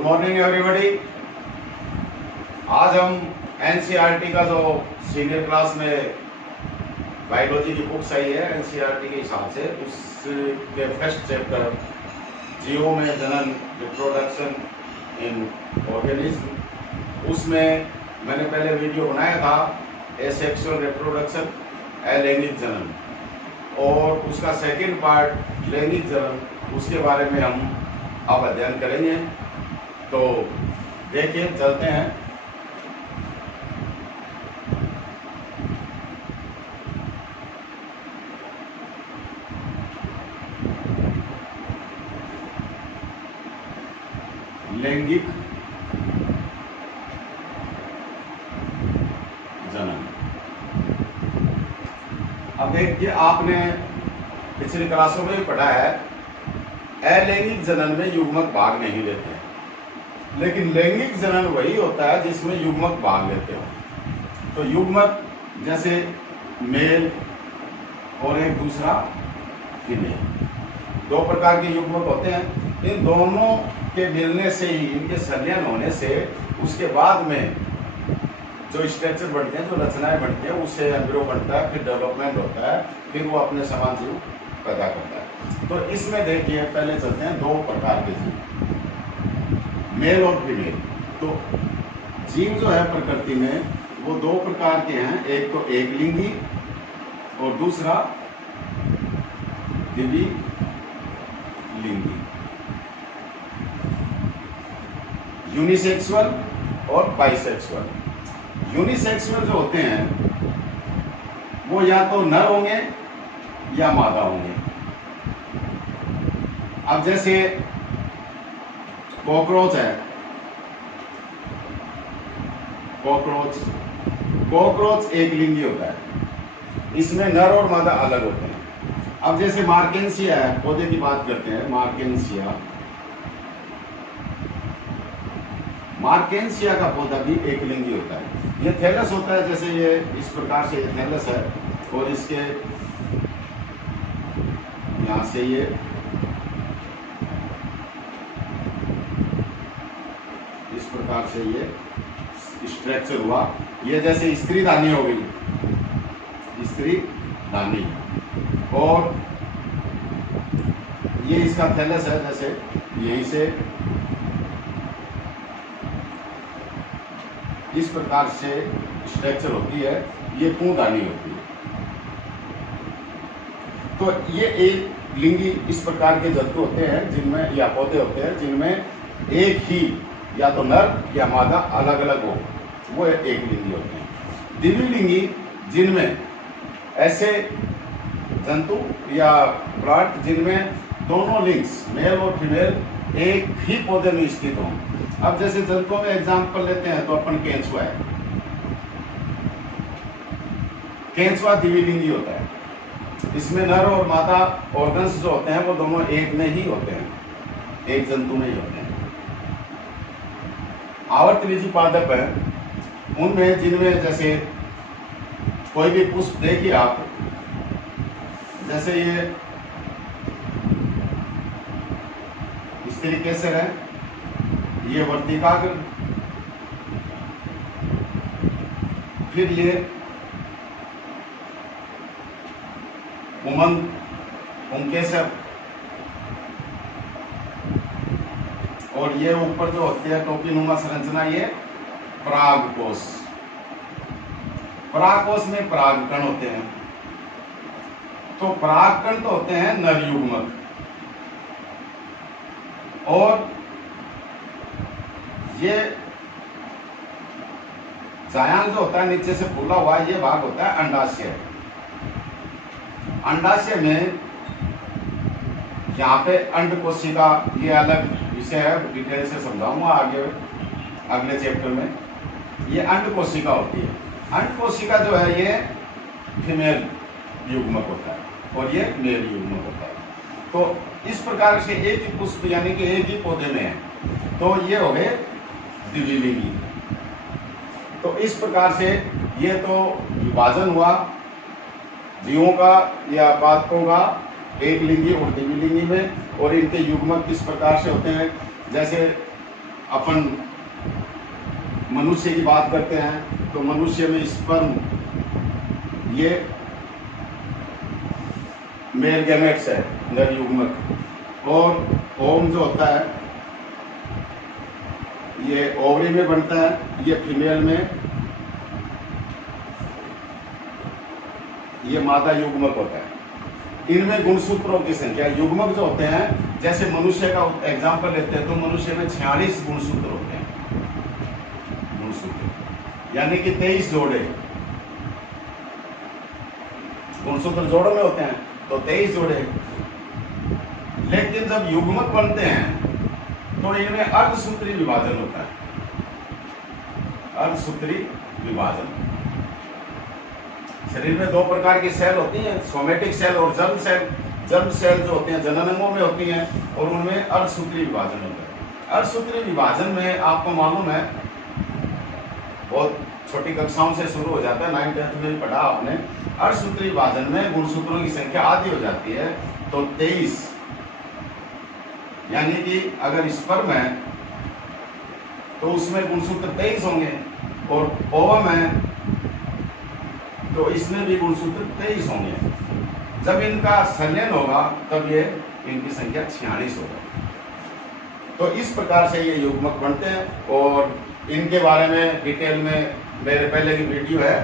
Good morning everybody. आज हम NCERT का जो सीनियर क्लास में बायोलॉजी की बुक्स आई है एनसीईआरटी के हिसाब से उसके फर्स्ट चैप्टर जीवों में जनन रिप्रोडक्शन इन ऑर्गेनिज्म, उसमें मैंने पहले वीडियो बनाया था एसेक्सुअल रिप्रोडक्शन लैंगिक जनन, और उसका सेकंड पार्ट लैंगिक जनन, उसके बारे में हम अब अध्ययन करेंगे। तो देखिए चलते हैं। लैंगिक जनन। अब देखिए, आपने पिछली क्लासों में भी पढ़ा है अलैंगिक जनन में युग्मक भाग नहीं लेते हैं, लेकिन लैंगिक जनन वही होता है जिसमें युग्मक भाग लेते हो। तो युग्मक जैसे मेल और एक दूसरा फीमेल, दो प्रकार के युग्मक होते हैं। इन दोनों के मिलने से ही, इनके संलयन होने से उसके बाद में जो स्ट्रक्चर बनते हैं, जो रचनाएं बनती हैं, उससे एम्ब्रियो बनता है, फिर डेवलपमेंट होता है, फिर वो अपने समान जीव पैदा करता है। तो इसमें देखिए, पहले चलते हैं दो प्रकार के जीव, मेल और फीमेल। तो जीव जो है प्रकृति में वो दो प्रकार के हैं, एक तो एकलिंगी और दूसरा द्विलिंगी। यूनिसेक्सुअल और बाइसेक्सुअल। यूनिसेक्सुअल जो होते हैं वो या तो नर होंगे या मादा होंगे। अब जैसे कॉकरोच है, कॉकरोच एक लिंगी होता है, इसमें नर और मादा अलग होते हैं। अब जैसे मार्केंसिया है, पौधे की बात करते हैं, मार्केंसिया का पौधा भी एक लिंगी होता है। ये थैलस होता है, जैसे ये इस प्रकार से ये थैलस है, और इसके यहां से ये इस प्रकार से ये स्ट्रक्चर हुआ। ये जैसे स्त्री दानी हो गई, स्त्री दानी, और ये इसका थैलस है, जैसे यहीं से इस प्रकार से स्ट्रक्चर होती है, ये पूंदानी होती है। तो ये एक लिंगी इस प्रकार के जंतु होते हैं जिनमें, या पौधे होते हैं जिनमें एक ही या तो नर या मादा अलग अलग हो, वो एक लिंगी होते हैं। द्विलिंगी जिनमें ऐसे जंतु या प्लांट जिनमें दोनों लिंग्स मेल और फीमेल एक ही पौधे में स्थित हों। अब जैसे जंतुओं में एग्जाम्पल लेते हैं तो अपन केंचुआ है, केंचुआ द्विलिंगी होता है, इसमें नर और मादा ऑर्गन्स जो होते हैं वो दोनों एक में ही होते हैं, एक जंतु में ही होते हैं। आवर्तबीजी पादप है, उनमें जिनमें जैसे कोई भी पुष्प देखिए आप, जैसे ये इस तरीके से है, ये वर्तिकाग्र, फिर ये उमंग, पुंकेसर, और ये ऊपर जो होती है टोपीनुमा संरचना, ये परागकोश। परागकोश में परागकण होते हैं। तो परागकण तो होते हैं नर युग्मक, और ये जायांग जो होता है नीचे से फूला हुआ, ये भाग होता है अंडाशय। अंडाशय में यहाँ पे अंड कोशिका, ये अलग विषय है, डिटेल से समझाऊंगा आगे अगले चैप्टर में। ये अंड कोशिका होती है। अंड कोशिका जो है ये फीमेल युग्मक होता है और ये मेल युग्मक होता है। तो इस प्रकार से एक ही पुष्प यानी कि एक ही पौधे में है, तो ये हो गए द्विलिंगी। तो इस प्रकार से ये तो विभाजन हुआ जीवों का या पादपों का एक लिंगी और द्विलिंगी में, और इनके युग्मक किस प्रकार से होते हैं। जैसे अपन मनुष्य की बात करते हैं तो मनुष्य में स्पर्म ये मेल गैमेट्स है, नर युग्मक, और ओम जो होता है ये ओवरी में बनता है, ये फीमेल में ये मादा युग्मक होता है। इनमें गुणसूत्रों की संख्या, युग्मक जो होते हैं, जैसे मनुष्य का एग्जांपल लेते हैं तो मनुष्य में 46 गुणसूत्र होते हैं, गुणसूत्र यानी कि 23 जोड़े गुणसूत्र जोड़ों में होते हैं तो 23 जोड़े। लेकिन जब युग्मक बनते हैं तो इनमें अर्धसूत्री विभाजन होता है, अर्धसूत्री विभाजन। शरीर में दो प्रकार की सेल होती हैं, सोमेटिक सेल और जर्म सेल। जर्म सेल जो होती हैं जननांगों में होती हैं और उनमें अर्धसूत्री विभाजन होता है। अर्धसूत्री विभाजन में आपको मालूम है, बहुत छोटी कक्षाओं से शुरू हो जाता है, 9th-10th में भी पढ़ा आपने। अर्धसूत्री विभाजन में गुणसूत्रों की संख्या आधी हो जाती है तो 23, यानी कि अगर स्पर्म है तो उसमें गुणसूत्र 23 होंगे, और ओवम है तो इसमें भी गुणसूत्र 23 होंगे। जब इनका संलयन होगा तब ये इनकी संख्या 46 होगा। तो इस प्रकार से ये युग्मक बनते हैं, और इनके बारे में डिटेल में मेरे पहले की वीडियो है,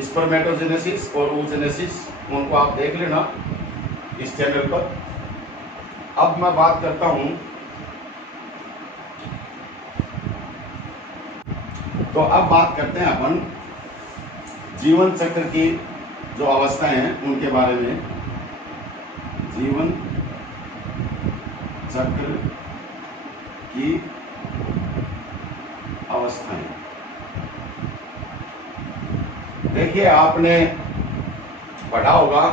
स्पर्मेटोजेनेसिस और oogenesis, उनको आप देख लेना इस चैनल पर। अब मैं बात करता हूं, तो अब बात करते हैं अपन जीवन चक्र की जो अवस्थाएं हैं उनके बारे में। जीवन चक्र की अवस्थाएं, देखिए आपने पढ़ा होगा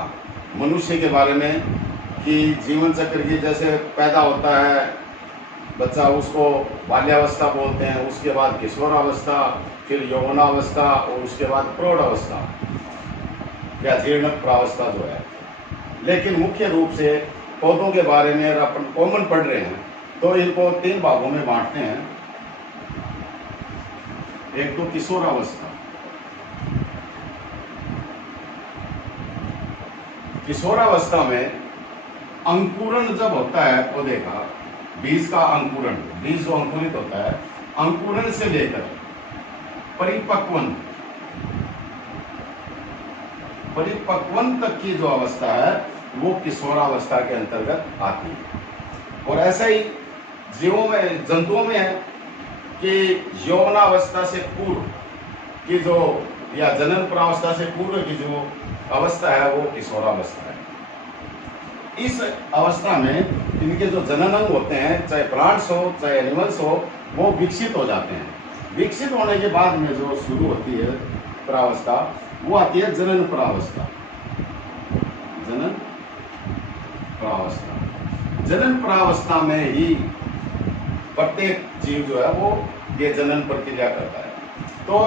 मनुष्य के बारे में कि जीवन चक्र की, जैसे पैदा होता है बच्चा, उसको बाल्यावस्था बोलते हैं, उसके बाद किशोरावस्था, फिर यौवनावस्था और उसके बाद प्रौढ़ावस्था या जीर्ण प्रावस्था जो है। लेकिन मुख्य रूप से पौधों के बारे में अगर अपन कॉमन पढ़ रहे हैं तो इनको 3 भागों में बांटते हैं। एक तो किशोरावस्था, किशोरावस्था में अंकुरण जब होता है पौधे का, बीज का अंकुरण, बीज जो अंकुरित होता है, अंकुरण से लेकर परिपक्वन तक की जो अवस्था है वो किशोरावस्था के अंतर्गत आती है। और ऐसा ही जीवों में, जंतुओं में है कि यौवनावस्था से पूर्व की जो, या जनन प्रावस्था से पूर्व की जो अवस्था है वो किशोरावस्था है। इस अवस्था में इनके जो जननांग होते हैं, चाहे प्लांट्स हो चाहे एनिमल्स हो, वो विकसित हो जाते हैं। विकसित होने के बाद में जो शुरू होती है प्रावस्था, वो आती है जनन प्रावस्था। जनन प्रावस्था, जनन प्रावस्था में ही प्रत्येक जीव जो है वो ये जनन प्रक्रिया करता है। तो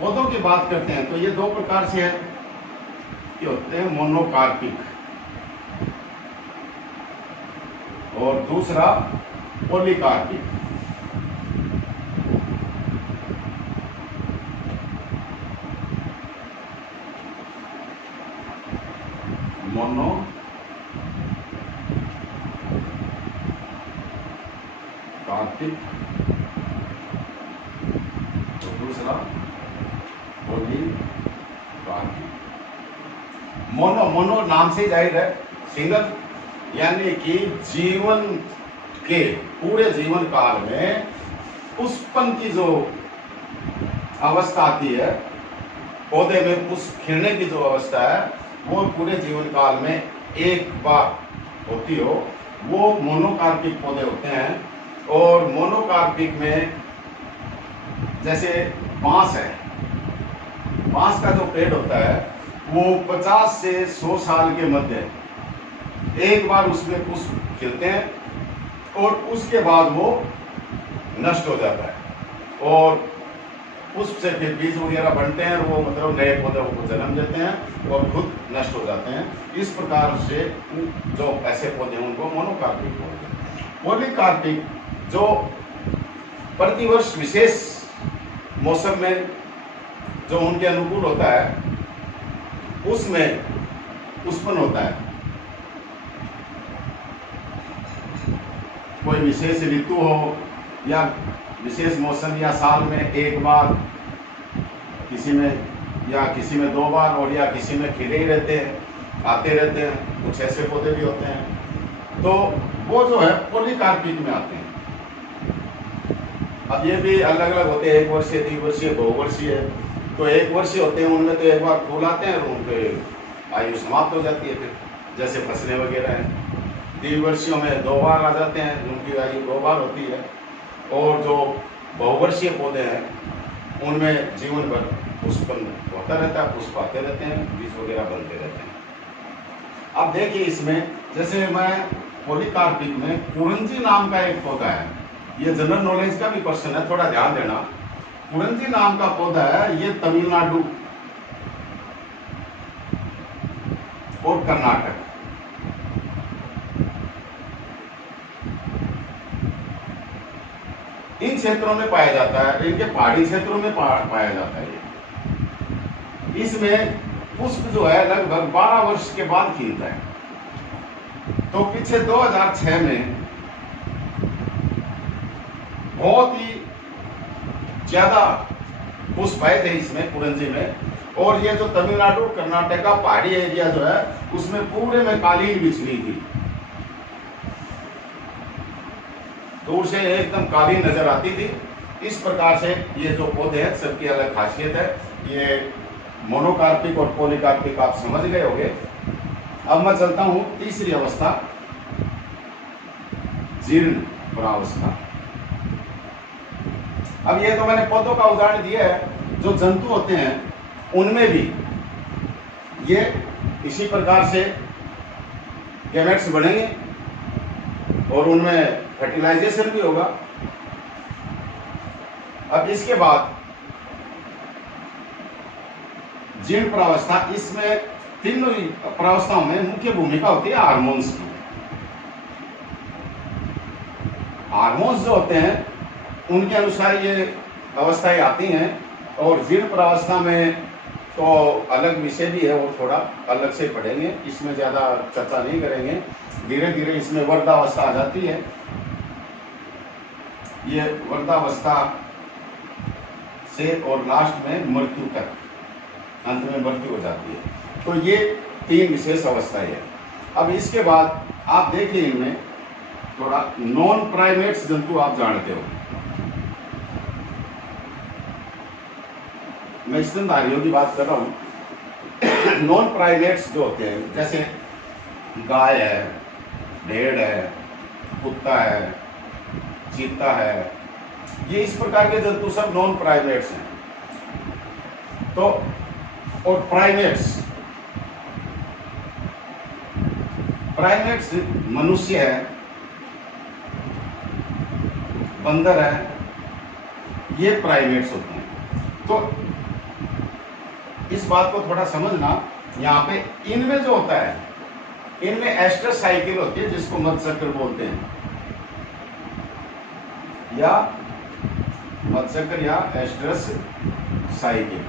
पौधों की बात करते हैं तो ये 2 प्रकार से है, ये होते हैं मोनोकार्पिक और दूसरा पॉलीकार्पिक। मोनो कार्पिक तो दूसरा पॉलीकार्पिक। मोनो नाम से जाहिर है सिंगल, यानी कि जीवन के पूरे जीवन काल में पुष्पन की जो अवस्था आती है, पौधे में पुष्प खिलने की जो अवस्था है वो पूरे जीवन काल में एक बार होती हो, वो मोनोकार्पिक पौधे होते हैं। और मोनोकार्पिक में जैसे बांस है, बांस का जो पेड़ होता है वो 50 से 100 साल के मध्य एक बार उसमें पुष्प खिलते हैं और उसके बाद वो नष्ट हो जाता है, और पुष्प से फिर बीज वगैरह बनते हैं और वो मतलब नए पौधों को जन्म देते हैं और खुद नष्ट हो जाते हैं। इस प्रकार से जो ऐसे पौधे हैं उनको मोनोकार्पिक बोलते हैं। पॉलीकार्पिक जो प्रतिवर्ष विशेष मौसम में जो उनके अनुकूल होता है उसमें उत्पन्न होता है। कोई विशेष ऋतु हो या विशेष मौसम या साल में एक बार, किसी में 2 बार, और या किसी में खिले ही रहते हैं, आते रहते हैं। कुछ ऐसे पौधे भी होते हैं तो वो जो है पॉलीकार्पिक में आते हैं। अब ये भी अलग अलग होते हैं, 1 वर्षीय, 3 वर्षीय, 2 वर्षीय। तो 1 वर्षीय होते हैं उनमें तो एक बार फूल आते हैं और उनके आयु समाप्त हो जाती है, फिर जैसे फसलें वगैरह हैं। 3 वर्षीयों में 2 बार आ जाते हैं, उनकी आयु 2 बार होती है। और जो बहुवर्षीय पौधे हैं उनमें जीवन भर पुष्पन होता रहता है, पुष्प आते रहते हैं, बीज वगैरह बनते रहते हैं। अब देखिए इसमें जैसे मैं पॉलीकार्पिक में कुरंजी नाम का एक पौधा है, ये जनरल नॉलेज का भी क्वेश्चन है, थोड़ा ध्यान देना। कुरंजी नाम का पौधा है, ये तमिलनाडु और कर्नाटक इन क्षेत्रों में पाया जाता है, इनके पहाड़ी क्षेत्रों में पाया जाता है। इसमें पुष्प जो है लगभग 12 वर्ष के बाद खिलता है। तो पीछे 2006 में बहुत ही ज्यादा पुष्प आए थे इसमें कुरंजी में, और ये जो तमिलनाडु कर्नाटक का पहाड़ी एरिया जो है उसमें पूरे में कालीन बिछली थी, दूर से एकदम कालीन नजर आती थी। इस प्रकार से ये जो पौधे हैं सबकी अलग खासियत है। ये मोनोकार्पिक और पॉलीकार्पिक आप समझ गए होंगे। अब मैं चलता हूं तीसरी अवस्था, जीर्ण प्रावस्था। अब ये तो मैंने पौधों का उदाहरण दिया है, जो जंतु होते हैं उनमें भी ये इसी प्रकार से गैमेट्स बढ़ेंगे और उनमें फर्टिलाइजेशन भी होगा। अब इसके बाद जीर्ण प्रावस्था, इसमें तीनों प्रावस्थाओं में मुख्य भूमिका होती है हार्मोन्स की। हार्मोन्स जो होते हैं उनके अनुसार ये अवस्थाएं आती हैं। और जीर्ण प्रावस्था में तो अलग विषय भी है, वो थोड़ा अलग से पढ़ेंगे, इसमें ज़्यादा चर्चा नहीं करेंगे। धीरे धीरे इसमें वर्धावस्था आ जाती है। ये वर्धावस्था से और लास्ट में मृत्यु तक, अंत में मृत्यु हो जाती है। तो ये 3 विशेष अवस्थाएं हैं। अब इसके बाद आप देखिए इनमें थोड़ा नॉन प्राइमेट्स जंतु आप जानते हो। मैं स्तनधारियों की बात कर रहा हूँ। नॉन प्राइमेट्स जो होते हैं जैसे गाय है, भेड़ है, कुत्ता है, चीता है, ये इस प्रकार के जंतु सब नॉन प्राइमेट्स हैं। तो और प्राइमेट्स मनुष्य है, बंदर है, ये प्राइमेट्स होते हैं। तो इस बात को थोड़ा समझना, यहाँ पे इनमें जो होता है, इनमें एस्टर साइकिल होती है जिसको मधुचक्र बोलते हैं, या मधुचक्र या एस्ट्रस साइकिल।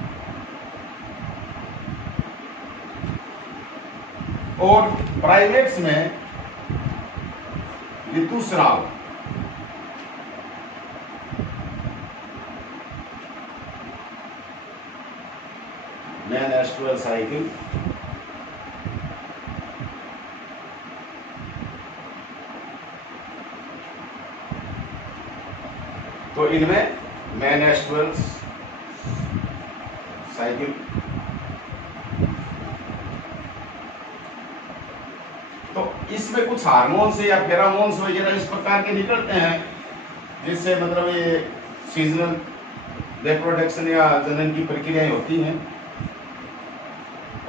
और प्राइमेट्स में ऋतुस्राव, मेनस्ट्रुअल साइकिल, तो इनमें मेनस्ट्रुअल साइकिल, तो इसमें कुछ हार्मोन्स या फेरामोन्स वगैरह इस प्रकार के निकलते हैं, जिससे मतलब ये सीजनल रिप्रोडक्शन या जनन की प्रक्रियाएं होती हैं।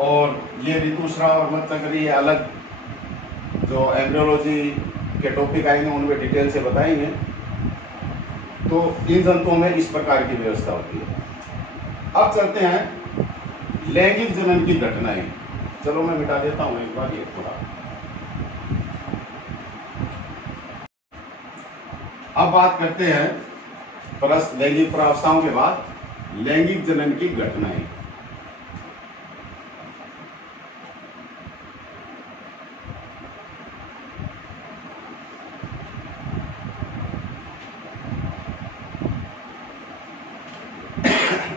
और ये ऋतुस्राव और मधुचक्र ये अलग जो एम्ब्रियोलॉजी के टॉपिक आएंगे उनमें डिटेल से बताएंगे। तो इन जंतुओं में इस प्रकार की व्यवस्था होती है। अब चलते हैं लैंगिक जनन की घटनाएं। चलो मैं मिटा देता हूं एक बार ये थोड़ा। अब बात करते हैं लैंगिक प्रावस्थाओं के बाद लैंगिक जनन की घटनाएं।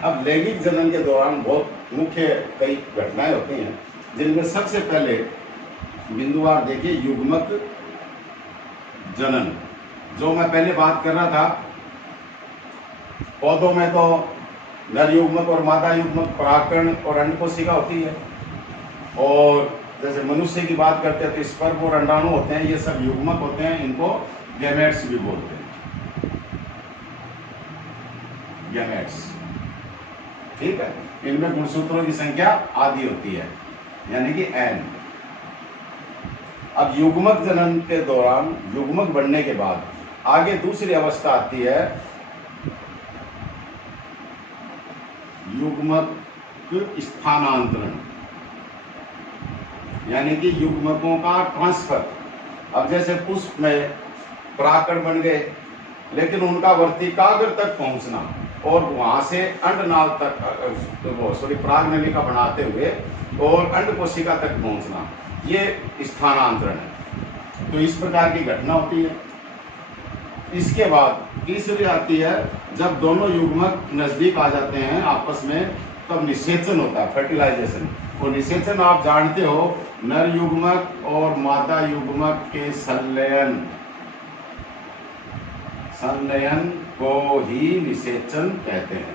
अब लैंगिक जनन के दौरान बहुत मुख्य कई घटनाएं होती हैं, जिनमें सबसे पहले बिंदुवार देखिए युग्मक जनन। जो मैं पहले बात कर रहा था, पौधों में तो नर युग्मक और मादा युग्मक, परागकण और अंड कोशिका होती है, और जैसे मनुष्य की बात करते हैं तो स्पर्म और अंडाणु होते हैं, ये सब युग्मक होते हैं, इनको गैमेट्स भी बोलते हैं, गैमेट्स। ठीक है, इनमें गुणसूत्रों की संख्या आधी होती है, यानी कि n। अब युग्मक जनन के दौरान युग्मक बनने के बाद आगे दूसरी अवस्था आती है युग्मक स्थानांतरण, यानी कि युग्मकों का ट्रांसफर। अब जैसे पुष्प में परागकण बन गए, लेकिन उनका वर्तिकाग्र तक पहुंचना और वहां से अंडनाल तक, पराग नलिका बनाते हुए और अंड कोशिका तक पहुंचना, ये स्थानांतरण है। तो इस प्रकार की घटना होती है। इसके बाद तीसरी आती है जब दोनों युग्मक नजदीक आ जाते हैं आपस में, तब निषेचन होता है, फर्टिलाइजेशन। और निषेचन आप जानते हो, नर युग्मक और मादा युग्मक के संलयन को ही निषेचन कहते हैं।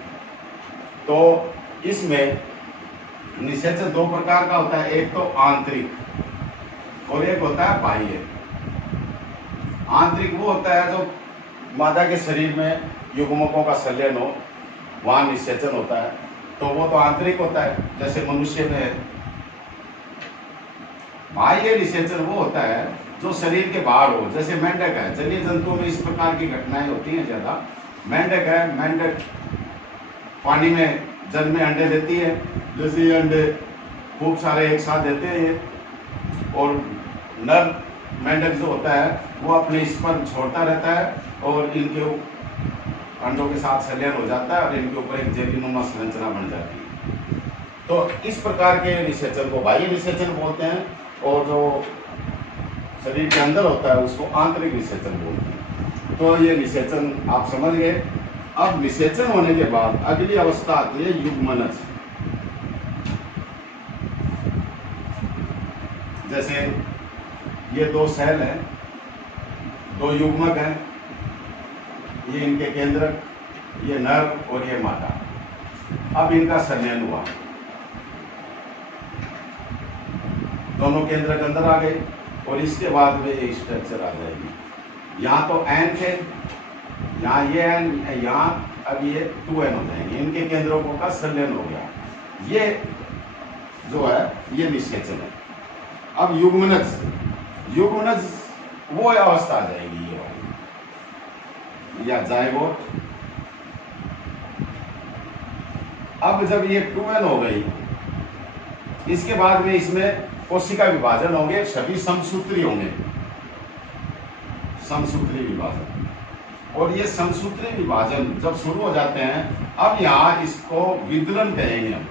तो इसमें निषेचन दो प्रकार का होता है, एक तो आंतरिक और एक होता है बाह्य। आंतरिक वो होता है जो मादा के शरीर में युग्मकों का संलयन हो, वहां निषेचन होता है, तो वो तो आंतरिक होता है, जैसे मनुष्य में है। बाह्य निषेचन वो होता है जो शरीर के बाहर हो, जैसे मेंढक है। जलीय जंतुओं में इस प्रकार की घटनाएं होती हैं ज्यादा। मेंढक है, मेंढक पानी में जल में अंडे देती है, जैसे ये अंडे खूब सारे एक साथ देते हैं ये, और नर मेंढक जो होता है वो अपने स्पर्म छोड़ता रहता है और इनके अंडों के साथ संलयन हो जाता है और इनके ऊपर एक जेलीनुमा संरचना बन जाती है। तो इस प्रकार के निषेचन को बाह्य निषेचन बोलते हैं, और जो शरीर के अंदर होता है उसको आंतरिक निषेचन बोलते हैं। तो ये निषेचन आप समझ गए। अब निषेचन होने के बाद अगली अवस्था आती है युग्मनज। जैसे ये दो सेल हैं, दो युग्मक हैं, ये इनके केंद्रक, ये नर और ये मादा। अब इनका संलयन हुआ, दोनों केंद्रक अंदर आ गए और इसके बाद में ये स्ट्रक्चर आ जाएगी। यहाँ तो एन थे, यहाँ ये एन, यहाँ अब ये 2n हो जाएंगे। इनके केंद्रों का संलयन हो गया। ये जो है ये निषेचन है। अब युग्मनज वो अवस्था आ जाएगी, ये वाली या जायगोट। अब जब ये 2n हो गई, इसके बाद में इसमें कोशिका विभाजन होंगे, सभी समसूत्री होंगे, समसूत्री विभाजन। और ये समसूत्री विभाजन जब शुरू हो जाते हैं, अब यहाँ इसको विदलन कहेंगे हम,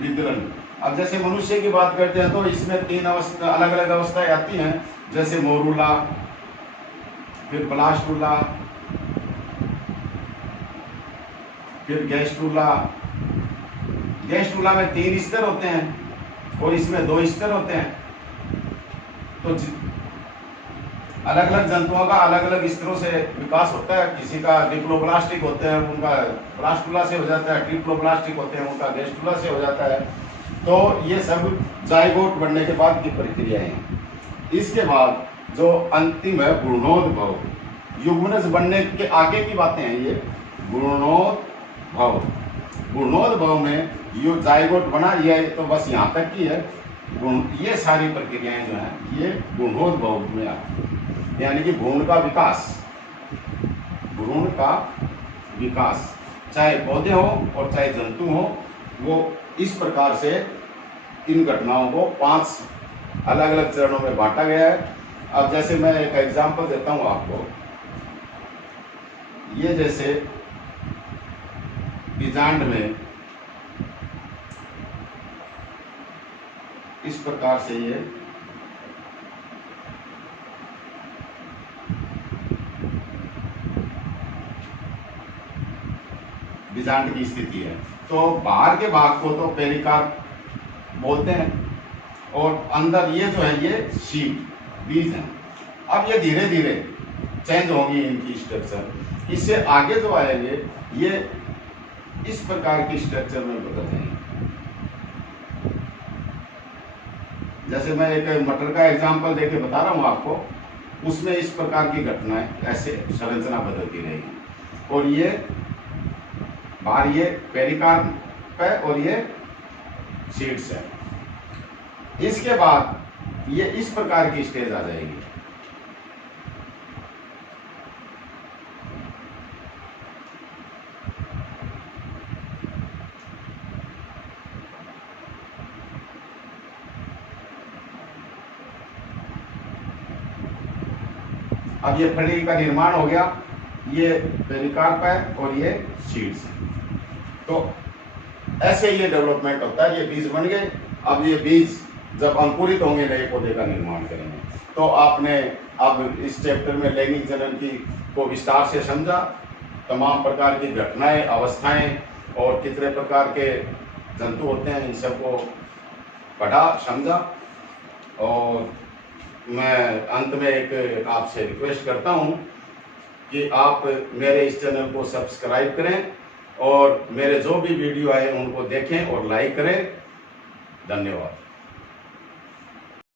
विदलन। अब जैसे मनुष्य की बात करते हैं तो इसमें 3 अवस्था, अलग अलग अवस्थाएं आती हैं, जैसे मोरूला, फिर ब्लास्टूला, फिर गैस्ट्रूला। गैस्ट्रूला में 3 स्तर होते हैं और इसमें 2 स्तर होते हैं। तो अलग अलग जंतुओं का अलग अलग स्तरों से विकास होता है। किसी का डिप्लोब्लास्टिक होते हैं, उनका ब्लास्टूला से हो जाता है, ट्रिप्लोब्लास्टिक होते हैं, उनका गैस्ट्रूला से हो जाता है। तो ये सब जायगोट बनने के बाद की प्रक्रियाएं हैं। इसके बाद जो अंतिम है भ्रूणोद्भव, युग्मनज बनने के आगे की बातें हैं ये। भ्रूणोद्भव, भ्रूणोद्भव में यो जायगोट बना, ये तो बस यहाँ तक की है। ये सारी प्रक्रियाएं जो हैं ये भ्रूणोद्भव में आती है, यानी कि भ्रूण का विकास, भ्रूण का विकास, चाहे पौधे हो और चाहे जंतु हो, वो इस प्रकार से इन घटनाओं को 5 अलग अलग चरणों में बांटा गया है। अब जैसे मैं एक एग्जांपल देता हूं आपको, ये जैसे बीजांड में इस प्रकार से ये बीजांड की स्थिति है। तो बाहर के भाग को तो पेरिकार्प बोलते हैं और अंदर ये जो है ये शीट बीज है। अब ये धीरे धीरे चेंज होगी इनकी स्ट्रक्चर। इससे आगे जो आएंगे ये इस प्रकार की स्ट्रक्चर में बदल जाएंगे। जैसे मैं एक मटर का एग्जांपल देके बता रहा हूँ आपको, उसमें इस प्रकार की घटनाएं ऐसे संरचना बदलती रहेगी। और ये बाहर ये पेरिकार्प है और ये सीड्स है। इसके बाद ये इस प्रकार की स्टेज आ जाएगी। अब ये फली का निर्माण हो गया, ये पेरिकार्प है और ये सीड्स है। तो ऐसे ये डेवलपमेंट होता है। ये बीज बन गए। अब ये बीज जब अंकुरित होंगे नए पौधे का निर्माण करेंगे। तो आपने अब इस चैप्टर में लैंगिक जनन की को विस्तार से समझा। तमाम प्रकार की घटनाएं, अवस्थाएं और कितने प्रकार के जंतु होते हैं, इन सबको पढ़ा, समझा। और मैं अंत में एक आपसे रिक्वेस्ट करता हूं कि आप मेरे इस चैनल को सब्सक्राइब करें और मेरे जो भी वीडियो आए उनको देखें और लाइक करें। धन्यवाद।